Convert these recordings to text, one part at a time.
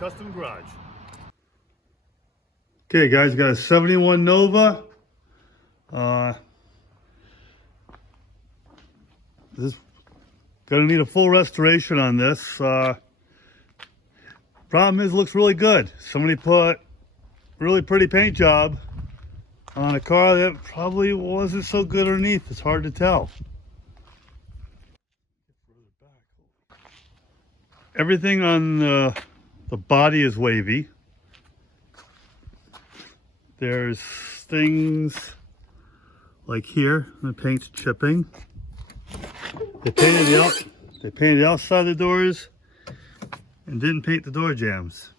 Custom Garage. Okay guys, got a 71 Nova. This gonna need a full restoration on this. Problem is, it looks really good. Somebody put really pretty paint job on a car that probably wasn't so good underneath. It's hard to tell. Everything on the body is wavy. There's things like here, the paint's chipping. They painted the outside of the doors and didn't paint the door jambs.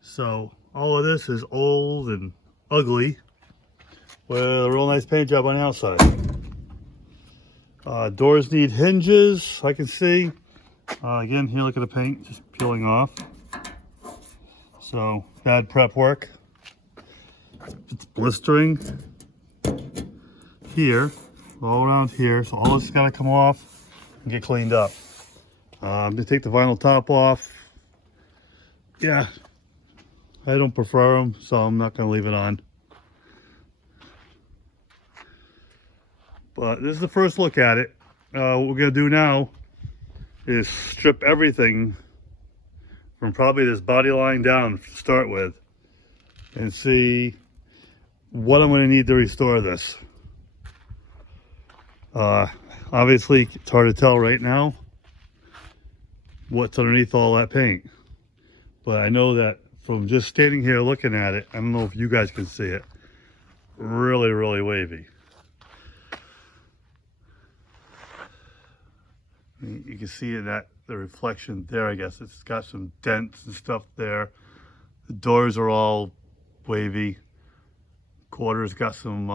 So all of this is old and ugly with a real nice paint job on the outside. Doors need hinges, I can see. Again, here, look at the paint just peeling off. So bad prep work. It's blistering here, all around here. So all this has got to come off and get cleaned up. I'm going to take the vinyl top off. Yeah, I don't prefer them, so I'm not going to leave it on. But this is the first look at it. What we're going to do now is strip everything from probably this body line down to start with and see what I'm going to need to restore this. Obviously, it's hard to tell right now what's underneath all that paint. But I know that from just standing here looking at it, I don't know if you guys can see it, really, really wavy. You can see in that the reflection there, I guess. It's got some dents and stuff there. The doors are all wavy. Quarters got some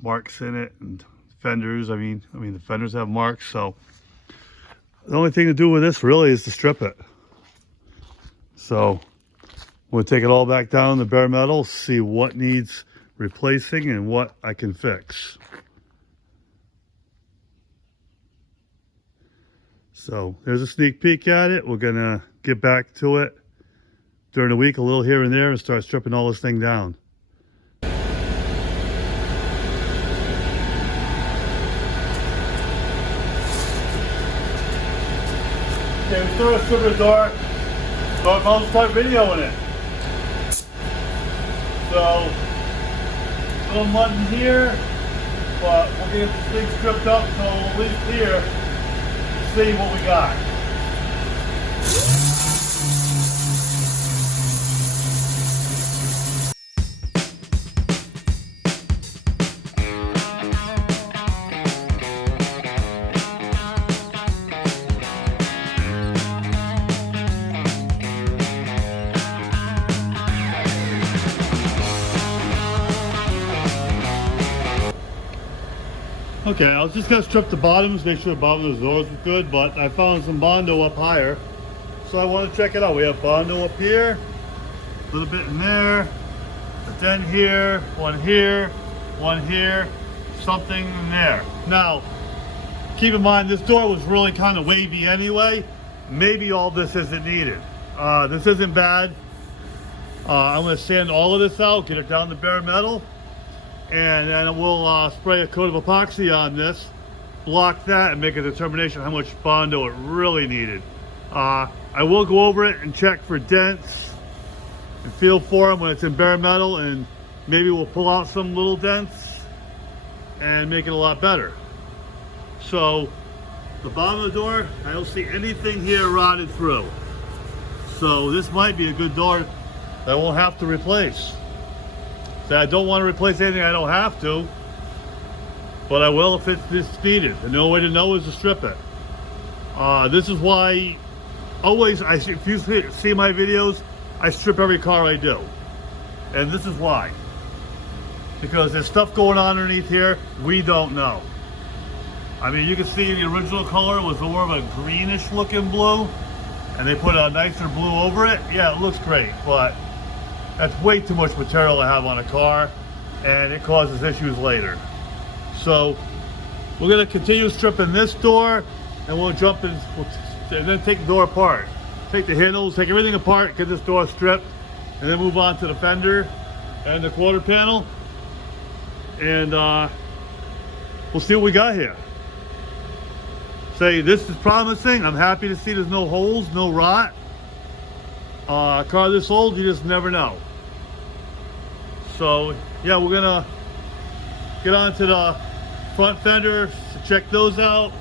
marks in it, and fenders. I mean the fenders have marks. So the only thing to do with this really is to strip it. So we'll take it all back down to bare metal, see what needs replacing and what I can fix. So there's a sneak peek at it. We're gonna get back to it during the week, a little here and there, and start stripping all this thing down. Okay, we still have to strip the door, so I'm going to start videoing it. So, a little mud in here, but we'll get this thing stripped up so at least here, see what we got. Okay, I was just gonna strip the bottoms, make sure the bottom of the doors was good, but I found some Bondo up higher, so I want to check it out. We have Bondo up here, a little bit in there, a dent here, one here, something in there. Now, keep in mind this door was really kind of wavy anyway. Maybe all this isn't needed. This isn't bad. I'm gonna sand all of this out, get it down to bare metal. And then we'll spray a coat of epoxy on this, block that, and make a determination how much Bondo it really needed. I will go over it and check for dents and feel for them when it's in bare metal, and maybe we'll pull out some little dents and make it a lot better. So the bottom of the door, I don't see anything here rotted through. So this might be a good door that we'll have to replace. I don't want to replace anything I don't have to, but I will if it's needed. And the only way to know is to strip it. This is why always, if you see my videos, I strip every car I do. And this is why. Because there's stuff going on underneath here we don't know. I mean, you can see the original color was more of a greenish looking blue, and they put a nicer blue over it. Yeah, it looks great, but that's way too much material to have on a car, and it causes issues later. So we're going to continue stripping this door, and we'll and then take the door apart. Take the handles, take everything apart, get this door stripped, and then move on to the fender and the quarter panel. And we'll see what we got here. Say, this is promising. I'm happy to see there's no holes, no rot. A car this old, you just never know. So yeah, we're gonna get onto the front fenders to check those out.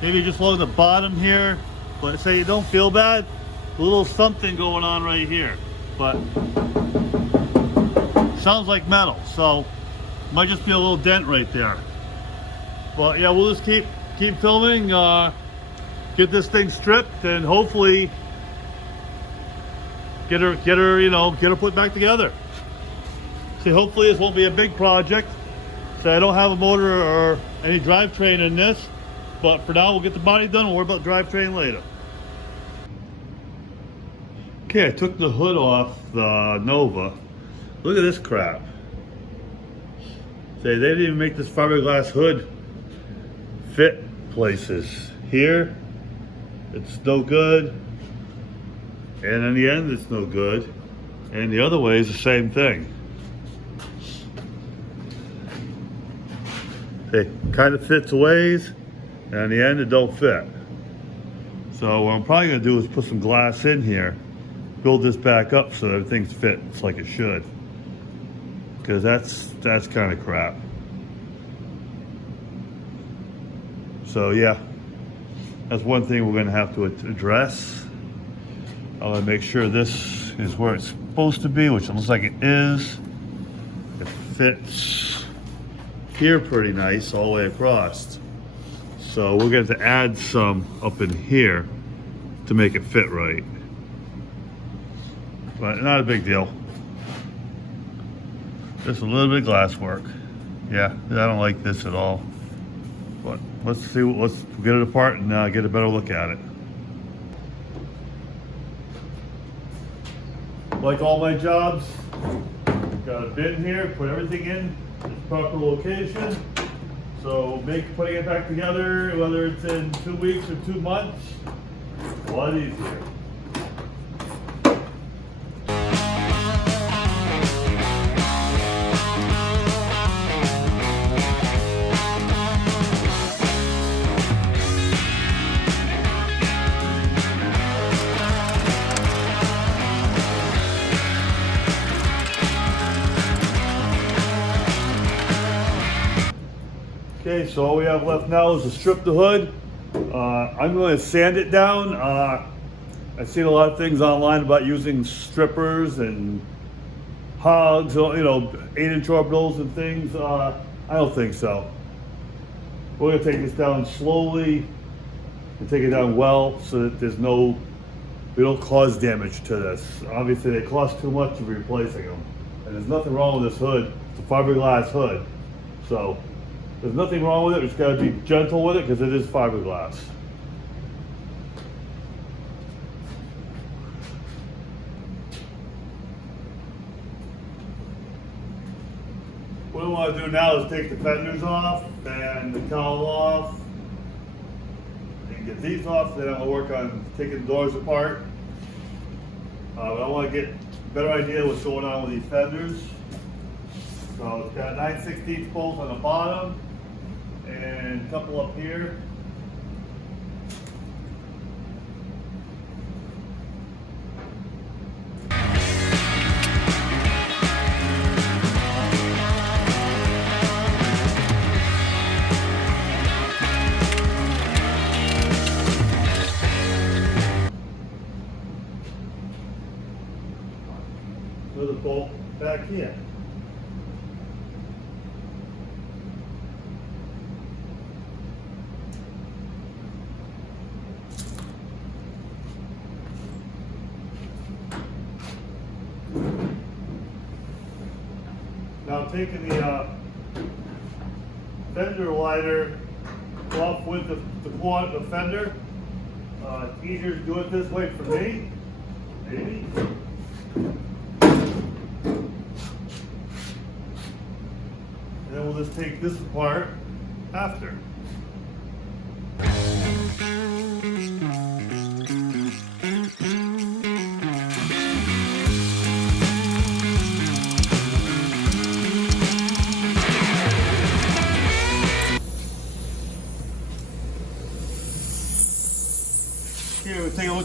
Maybe just along the bottom here. But say you don't feel bad, a little something going on right here. But sounds like metal, so might just be a little dent right there. But yeah, we'll just keep filming, get this thing stripped, and hopefully get her, you know, get her put back together. See, hopefully this won't be a big project. So I don't have a motor or any drivetrain in this, but for now we'll get the body done. We'll worry about drivetrain later. Okay, I took the hood off the Nova. Look at this crap. Say, they didn't even make this fiberglass hood fit places. Here, it's no good. And in the end, it's no good. And the other way is the same thing. It kind of fits ways, and in the end, it don't fit. So what I'm probably gonna do is put some glass in here, build this back up so that everything fits like it should. Because that's kind of crap. So yeah, that's one thing we're gonna have to address. I want to make sure this is where it's supposed to be, which it looks like it is. It fits here pretty nice all the way across. So we're going to add some up in here to make it fit right. But not a big deal. Just a little bit of glass work. Yeah, I don't like this at all. But let's see, let's get it apart and get a better look at it. Like all my jobs, got a bin here, put everything in its proper location. So putting it back together, whether it's in 2 weeks or 2 months, a lot easier. Okay, so all we have left now is to strip the hood. I'm going to sand it down. I've seen a lot of things online about using strippers and hogs, you know, 8-inch orbitals and things. I don't think so. We're going to take this down slowly and take it down well so that we don't cause damage to this. Obviously they cost too much to be replacing them. And there's nothing wrong with this hood. It's a fiberglass hood. So there's nothing wrong with it. We just got to be gentle with it because it is fiberglass. What I want to do now is take the fenders off and the cowl off and get these off. Then I'm going to work on taking the doors apart. But I want to get a better idea of what's going on with these fenders. So it's got 9/16 bolts on the bottom and a couple up here. With a bolt back here. Now I'm taking the fender lighter off with the fender. It's easier to do it this way for me, maybe. And then we'll just take this apart after.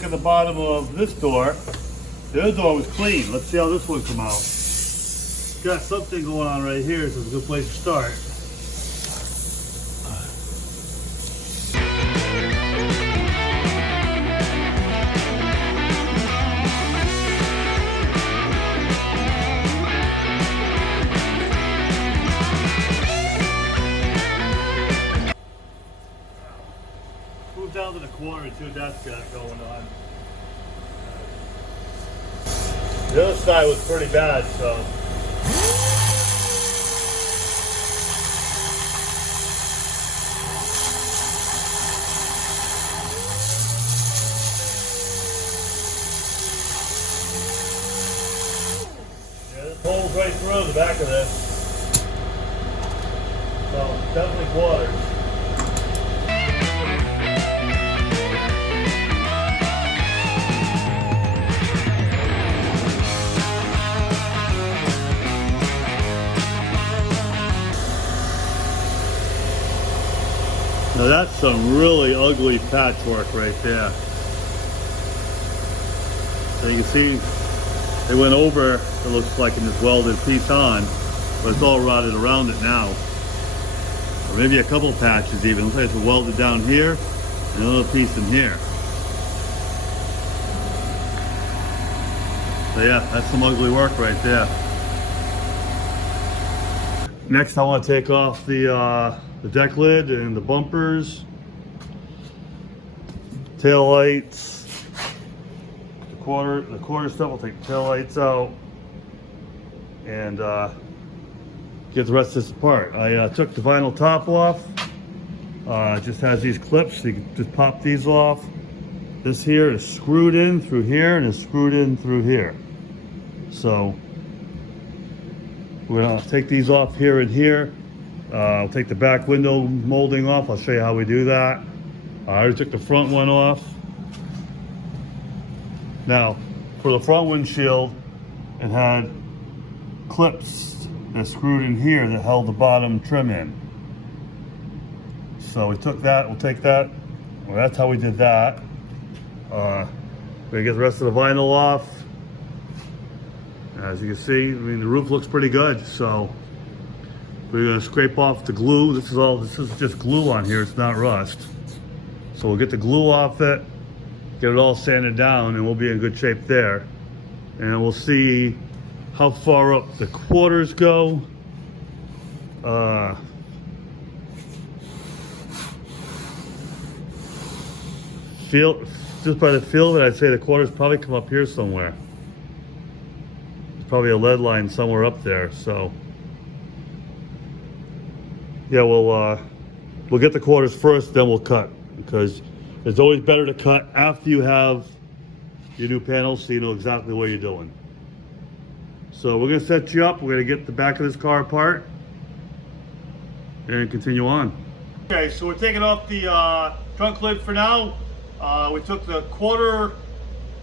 look at the bottom of this door. The other door was clean. Let's see how this one come out. Got something going on right here, so it's a good place to start. Move down to the corner and see what that's got going on. The other side was pretty bad, so. Yeah, this hole's right through the back of this. So, definitely quarters. Now that's some really ugly patchwork right there. So you can see they went over, it looks like, in this welded piece on, but it's all rotted around it now. Or maybe a couple patches even. Looks like it's welded down here and another piece in here. So yeah, that's some ugly work right there. Next I want to take off the deck lid and the bumpers, tail lights, the quarter stuff. I'll take the tail lights out and get the rest of this apart. I took the vinyl top off. It just has these clips, so you can just pop these off. This here is screwed in through here and is screwed in through here. So we're gonna take these off here and here. I'll take the back window molding off. I'll show you how we do that. I already took the front one off. Now, for the front windshield, it had clips that screwed in here that held the bottom trim in. So we took that, we'll take that. Well, that's how we did that. We're gonna get the rest of the vinyl off. As you can see, I mean, the roof looks pretty good, so we're gonna scrape off the glue. This is just glue on here, it's not rust. So we'll get the glue off it, get it all sanded down, and we'll be in good shape there. And we'll see how far up the quarters go. Just by the feel of it, I'd say the quarters probably come up here somewhere. There's probably a lead line somewhere up there, so. Yeah, we'll get the quarters first, then we'll cut, because it's always better to cut after you have your new panels so you know exactly what you're doing. So we're gonna set you up, we're gonna get the back of this car apart and continue on. Okay, so we're taking off the trunk lid for now. We took the quarter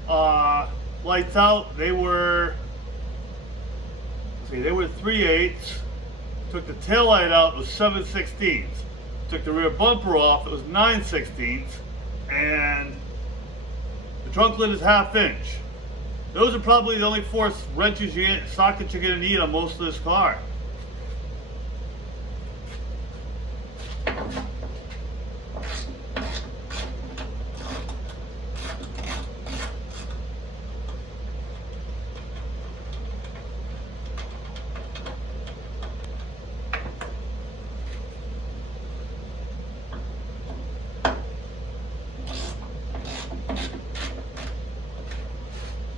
lights out. They were 3/8. Took the tail light out, it was 7/16. Took the rear bumper off, it was 9/16. And the trunk lid is 1/2 inch. Those are probably the only 4 wrenches sockets you're gonna need on most of this car.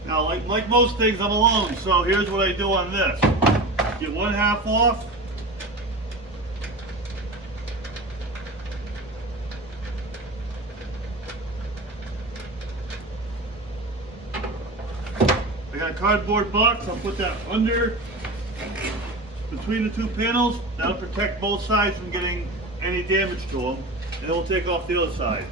Now, like most things, I'm alone, so here's what I do on this. Get 1/2 off. I got a cardboard box, I'll put that under, between the 2 panels. That'll protect both sides from getting any damage to them. And then we'll take off the other side.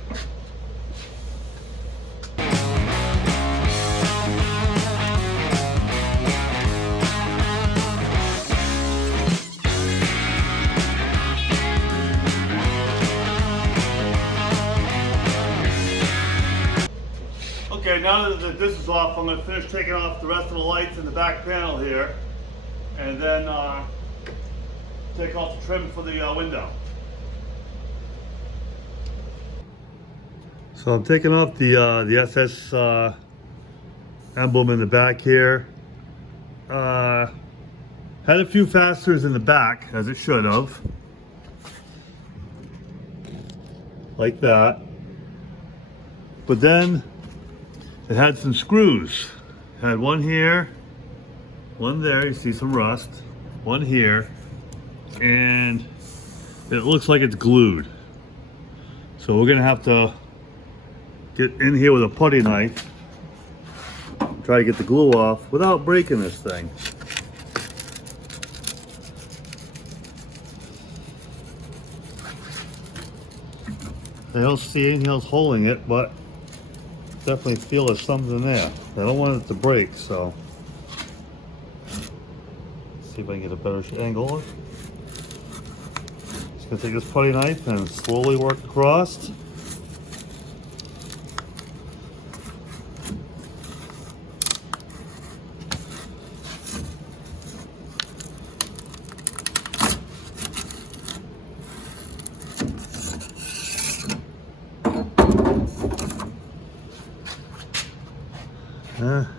that this is off, I'm going to finish taking off the rest of the lights in the back panel here, and then take off the trim for the window. So I'm taking off the SS emblem in the back here. Had a few fasteners in the back, as it should have. Like that. But then it had some screws. It had one here, one there, you see some rust, one here, and it looks like it's glued. So we're gonna have to get in here with a putty knife, try to get the glue off without breaking this thing. I don't see anything else holding it, but definitely feel there's something there. I don't want it to break, so let's see if I can get a better angle. Just gonna take this putty knife and slowly work across.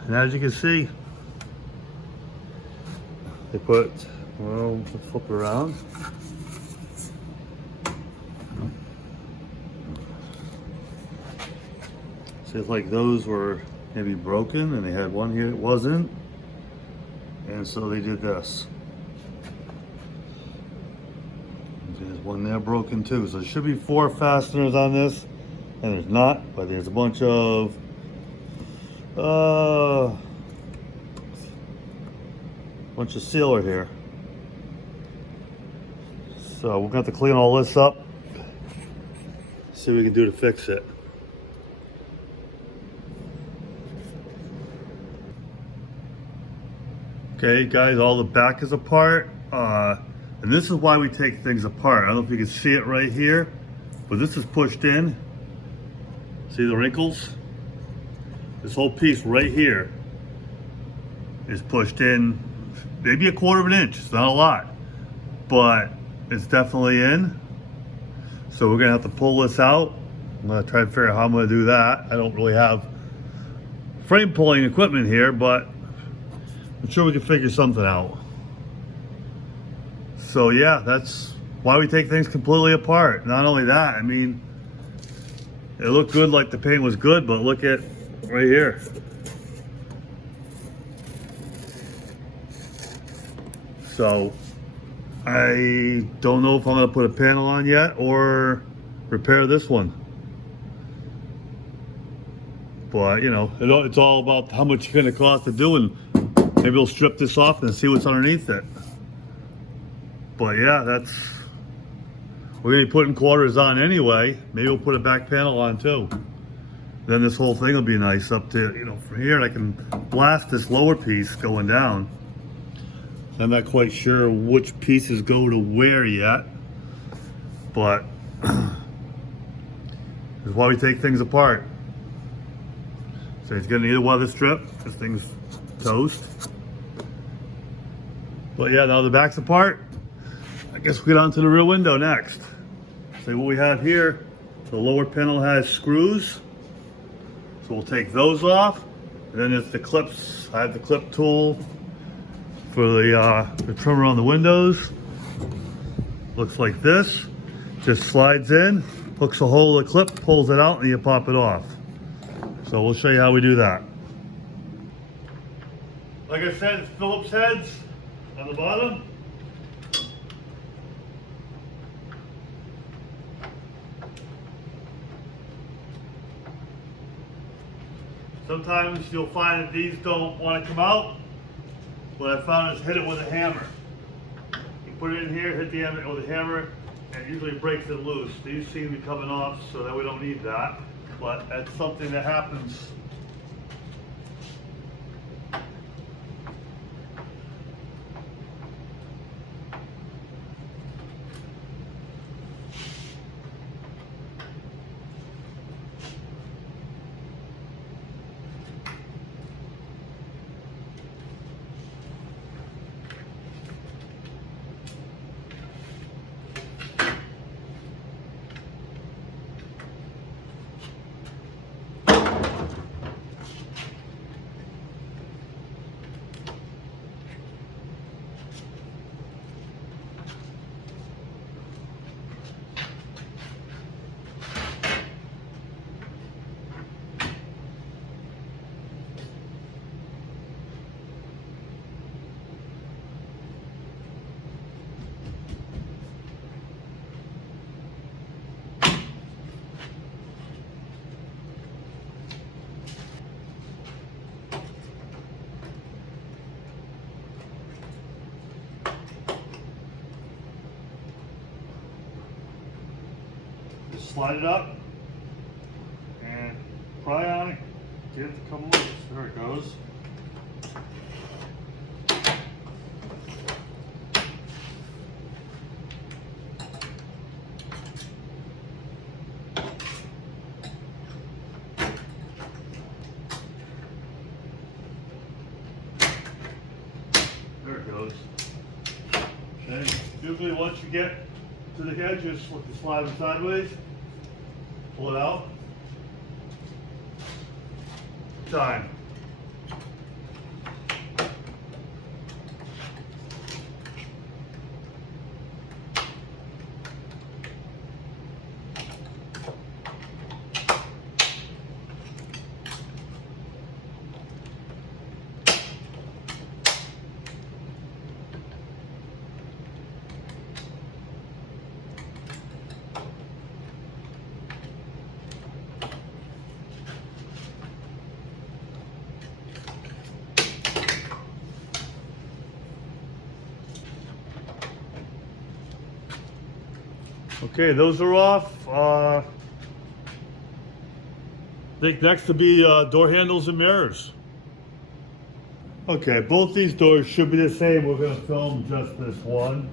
And as you can see, they put, well, flip it around. So it's like those were maybe broken and they had one here that wasn't. And so they did this. There's one there broken too. So there should be 4 fasteners on this, and there's not, but there's a bunch of sealer here. So we're gonna have to clean all this up, see what we can do to fix it. Okay guys, all the back is apart, and this is why we take things apart. I don't know if you can see it right here, but this is pushed in. See the wrinkles? This whole piece right here is pushed in maybe 1/4 of an inch. It's not a lot, but it's definitely in. So we're gonna have to pull this out. I'm gonna try to figure out how I'm gonna do that. I don't really have frame pulling equipment here, but I'm sure we can figure something out. So yeah, that's why we take things completely apart. Not only that, I mean, it looked good, like the paint was good, but look at right here. So I don't know if I'm gonna put a panel on yet or repair this one. But you know, it's all about how much it's gonna cost to do, and maybe we'll strip this off and see what's underneath it. But yeah, we're gonna be putting quarters on anyway. Maybe we'll put a back panel on too. Then this whole thing will be nice up to, you know, from here, and I can blast this lower piece going down. I'm not quite sure which pieces go to where yet, but this is why we take things apart. So it's gonna need a weather strip. This thing's toast. But yeah, now the back's apart. I guess we'll get on to the rear window next. See what we have here. The lower panel has screws. So we'll take those off. And then it's the clips. I have the clip tool for the trimmer on the windows. Looks like this. Just slides in, hooks a hole in the clip, pulls it out, and you pop it off. So we'll show you how we do that. Like I said, it's Phillips heads on the bottom. Sometimes you'll find that these don't want to come out. What I found is hit it with a hammer. You put it in here, hit the end with a hammer, and it usually breaks it loose. These seem to be coming off, so that we don't need that. But that's something that happens. slide it up and pry on it. Get it to come loose. There it goes. There it goes. Okay. Usually once you get to the edge, just slide it sideways, pull it out. Time. Okay, those are off. I think next to be door handles and mirrors. Okay, both these doors should be the same. We're going to film just this one.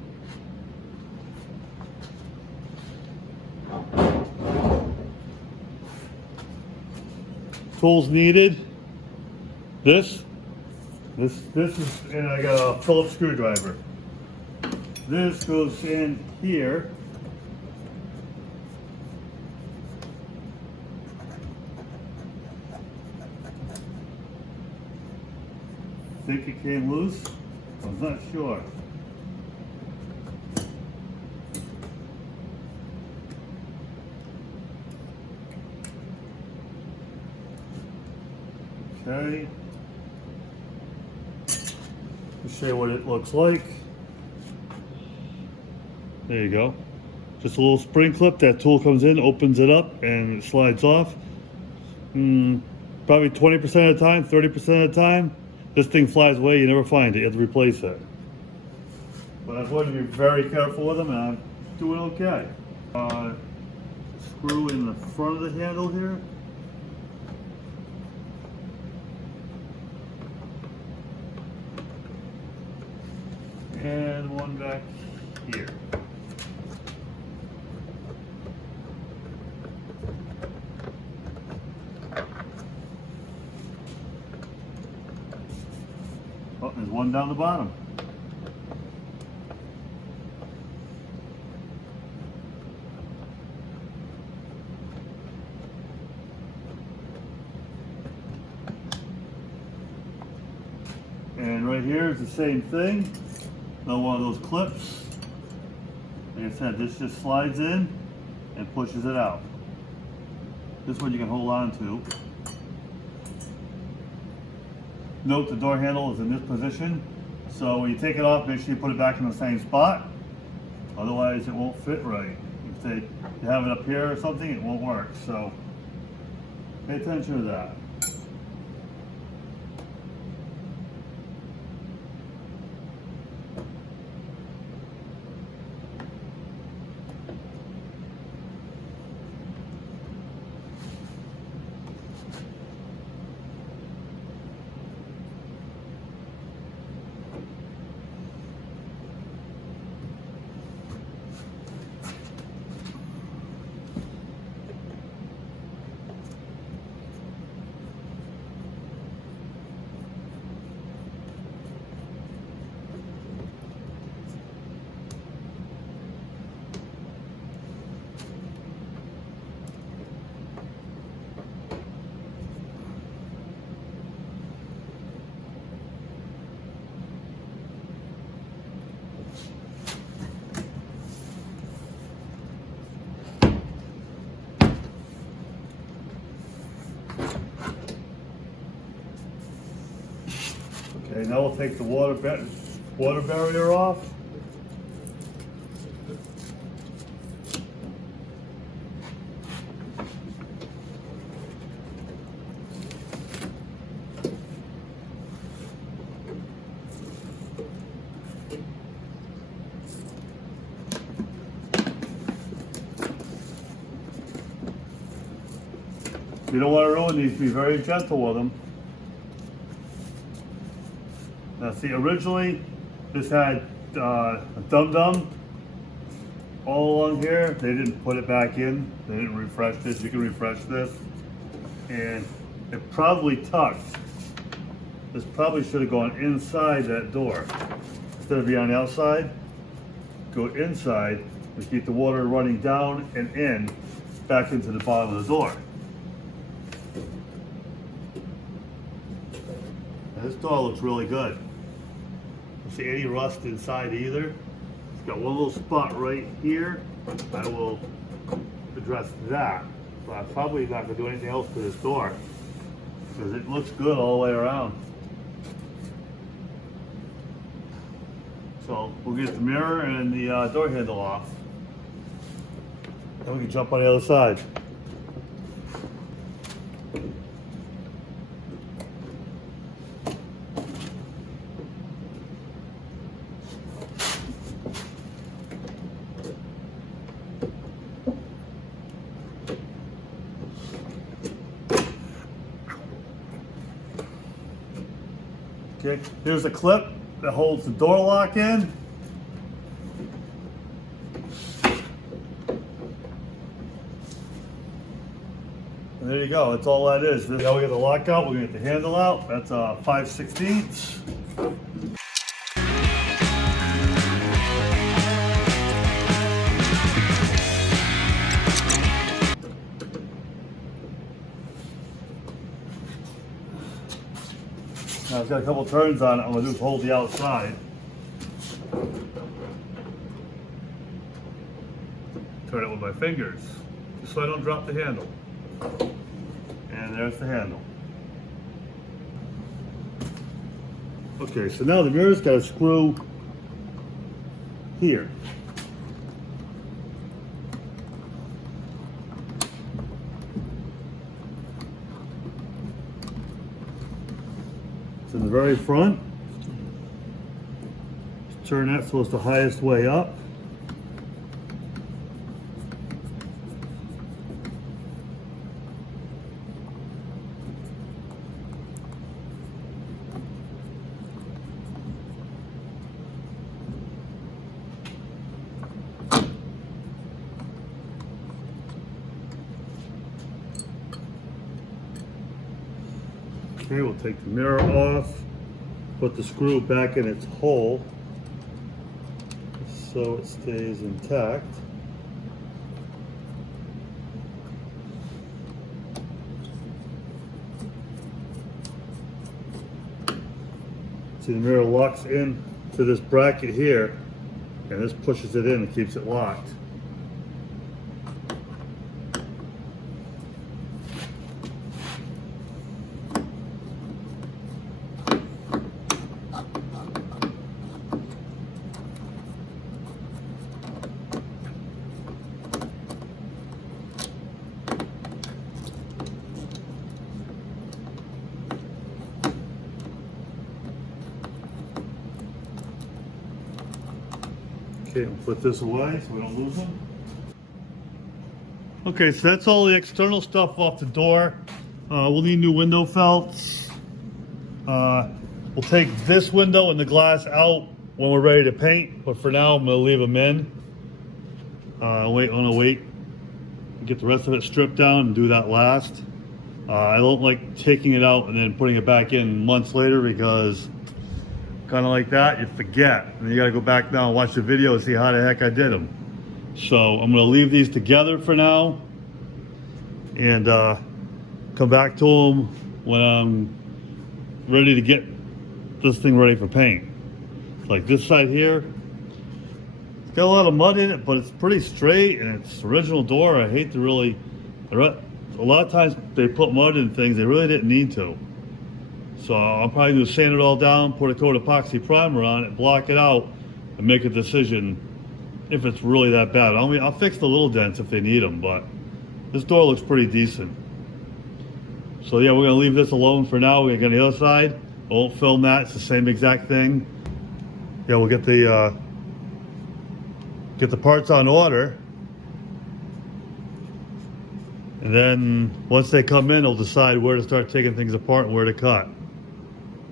Tools needed. This is, and I got a Phillips screwdriver. This goes in here. Think it came loose? I'm not sure. Okay. Let's show you what it looks like. There you go. Just a little spring clip. That tool comes in, opens it up, and it slides off. Probably 20% of the time, 30% of the time, this thing flies away, you never find it, you have to replace it. But I'm going to be very careful with them, and I'm doing okay. Screw in the front of the handle here. And one back here. Oh, there's one down the bottom. And right here is the same thing. Another one of those clips. Like I said, this just slides in and pushes it out. This one you can hold on to. Note the door handle is in this position, so when you take it off, make sure you put it back in the same spot. Otherwise, it won't fit right. If you have it up here or something, it won't work. So pay attention to that. Okay, now we'll take the water barrier off. you don't want to ruin these, be very gentle with them. Now see, originally this had a dum-dum all along here. They didn't put it back in. They didn't refresh this. You can refresh this. And it probably tucked. This probably should have gone inside that door. Instead of being on the outside, go inside and keep the water running down and in back into the bottom of the door. Now, this door looks really good. Don't see any rust inside either. It's got one little spot right here. I will address that, but I'm probably not going to do anything else to this door because it looks good all the way around. So we'll get the mirror and the door handle off. Then we can jump on the other side. Okay, here's a clip that holds the door lock in. And there you go, that's all that is. Now we get the lock out, we're gonna get the handle out. That's 5/16. Now it's got a couple turns on it. I'm gonna do is hold the outside. Turn it with my fingers, just so I don't drop the handle. And there's the handle. Okay, so now the mirror's got a screw here. It's in the very front. Turn that so it's the highest way up. Okay, we'll take the mirror off, put the screw back in its hole so it stays intact. See, the mirror locks in to this bracket here, and this pushes it in and keeps it locked. Okay, we'll put this away so we don't lose them. Okay, so that's all the external stuff off the door. We'll need new window felts. We'll take this window and the glass out when we're ready to paint, but for now I'm gonna leave them in. I'm gonna wait, get the rest of it stripped down and do that last. I don't like taking it out and then putting it back in months later because kind of like that, you forget. And you gotta go back now and watch the video and see how the heck I did them. So I'm gonna leave these together for now and come back to them when I'm ready to get this thing ready for paint. Like this side here, it's got a lot of mud in it, but it's pretty straight and it's original door. I hate to really, a lot of times they put mud in things they really didn't need to. So I'm probably going to sand it all down, put a coat of epoxy primer on it, block it out, and make a decision if it's really that bad. I mean, I'll fix the little dents if they need them, but this door looks pretty decent. So yeah, we're going to leave this alone for now. We're going to go to the other side. I won't film that. It's the same exact thing. Yeah, we'll get the parts on order. And then once they come in, they'll decide where to start taking things apart and where to cut.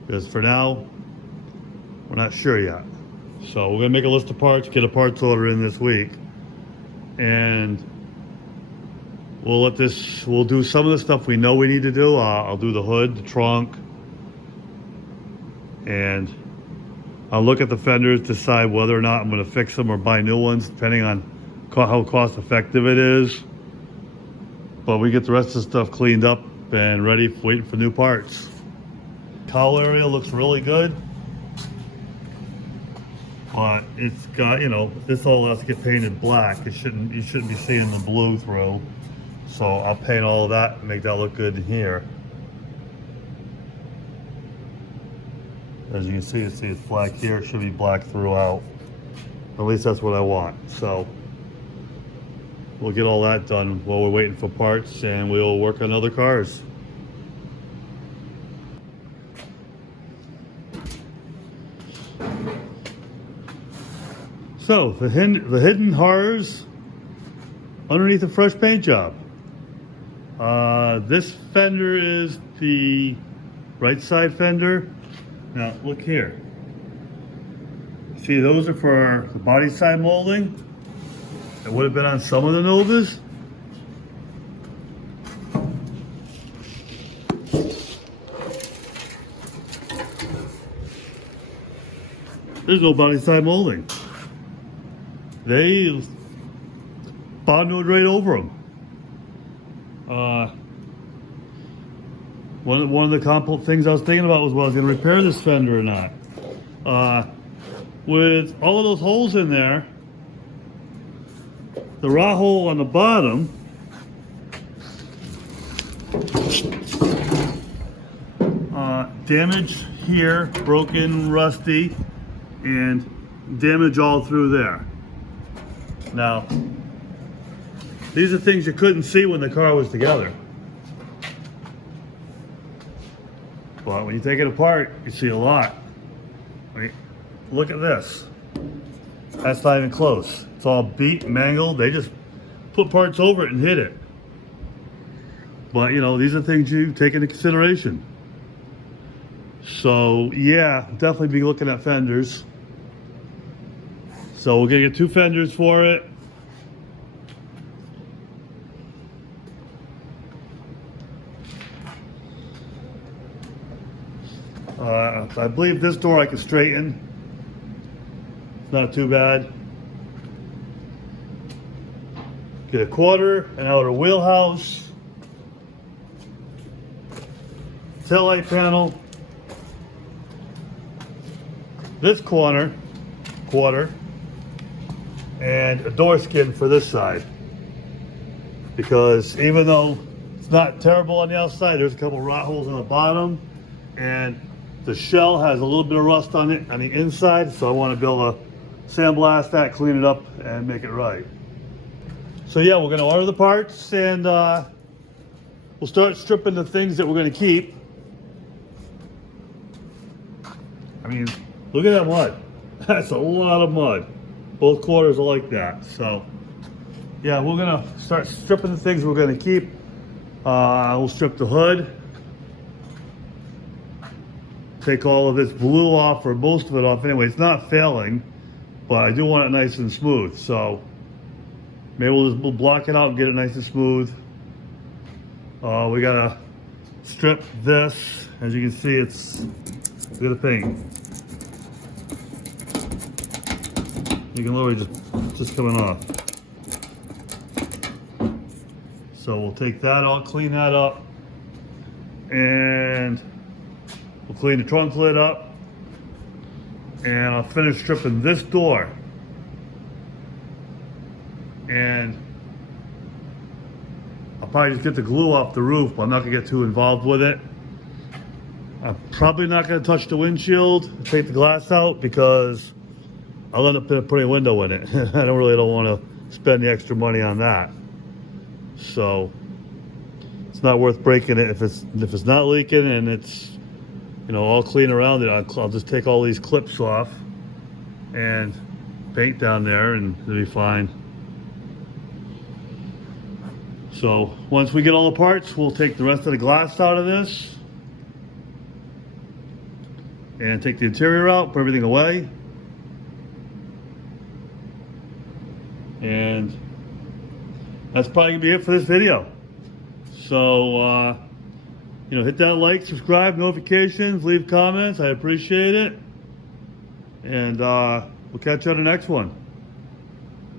Because for now, we're not sure yet. So we're gonna make a list of parts, get a parts order in this week. And we'll do some of the stuff we know we need to do. I'll do the hood, the trunk, and I'll look at the fenders, decide whether or not I'm gonna fix them or buy new ones, depending on how cost effective it is. But we get the rest of the stuff cleaned up and ready, waiting for new parts. Cowl area looks really good. But it's got, this all has to get painted black. You shouldn't be seeing the blue through. So I'll paint all of that and make that look good in here. As you can see, it's black here. It should be black throughout. At least that's what I want. So we'll get all that done while we're waiting for parts, and we'll work on other cars. So the hidden horrors underneath a fresh paint job. This fender is the right side fender. Now look here. See, those are for the body side molding. It would have been on some of the Novas. There's no body side molding. They bonded right over them. One of the complex things I was thinking about was, well, I was going to repair this fender or not. With all of those holes in there, the raw hole on the bottom damage here, broken, rusty, and damage all through there. Now, these are things you couldn't see when the car was together. But when you take it apart, you see a lot. Look at this. That's not even close. It's all beat, mangled. They just put parts over it and hit it. But these are things you take into consideration. So yeah, definitely be looking at fenders. So we're gonna get 2 fenders for it. I believe this door I can straighten. It's not too bad. Get a quarter, an outer wheelhouse, taillight panel, this quarter, and a door skin for this side. Because even though it's not terrible on the outside, there's a couple rot holes on the bottom, and the shell has a little bit of rust on it on the inside, so I want to be able to sandblast that, clean it up, and make it right. So yeah, we're going to order the parts, and we'll start stripping the things that we're going to keep. I mean, look at that mud. That's a lot of mud. Both quarters are like that. So yeah, we're going to start stripping the things we're going to keep. We'll strip the hood. Take all of this blue off, or most of it off anyway. It's not failing, but I do want it nice and smooth. So maybe we'll block it out and get it nice and smooth. We gotta strip this. As you can see, look at the paint. You can literally just coming off. So we'll take that out, clean that up, and we'll clean the trunk lid up, and I'll finish stripping this door. And I'll probably just get the glue off the roof, but I'm not gonna get too involved with it. I'm probably not gonna touch the windshield, take the glass out, because I'll end up putting a window in it. I don't want to spend the extra money on that. So it's not worth breaking it if it's not leaking and it's all clean around it. I'll just take all these clips off and paint down there, and it'll be fine. So once we get all the parts, we'll take the rest of the glass out of this and take the interior out, put everything away. And that's probably gonna be it for this video. So, you know, hit that like, subscribe, notifications, leave comments. I appreciate it. And we'll catch you on the next one.